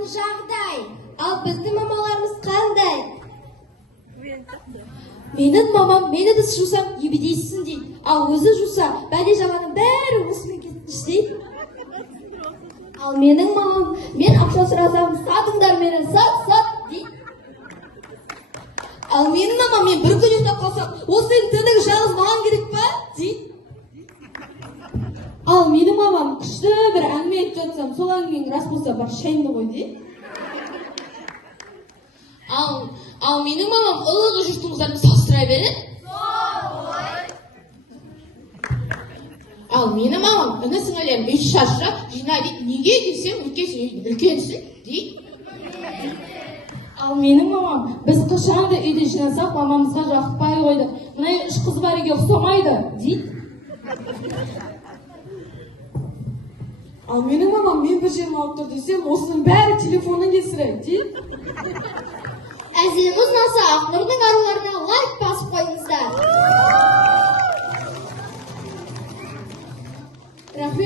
болатын жағдай. Ал біздің мамаларымыз қандай? Менің мамам мені дұрыс жусам ебедейсің дейді. Ал өзі жуса, бәле жаманның бәрі осымен кетсінші дейді. Ал менің мамам, мен ақша сұрасам, сатыңдар мені, сат дейді. Ал менің мамам, мен бір күн ұйықтап қалсам, осы тінігі жалғыз маған керек па дейді. Ал менің мамам, күшті бір әңгіме айтып жатсам, сол әңгіменің рас болса, бар шайымды қой дейді. Ал менің мамам ылғи жұртыңыздарды салыстыра береді. Ал менің мамам іні сіңілерін үй шаршыра жинай дейді. Неге десем, үлкенсің дейді. Ал менің мамам, біз қашанда үйде жинасақ, мамамызға жақпай қойды. Мына үш қыз бар үйге ұқсамайды дейді. Ал менің мамам, мен бір жерім алып тұр десем, осының бәрі телефонның кесірі дейді. Әзіліміз ұнаса, Ақнұрдың аруларына лайк басып қойыңыздар. Рахмет.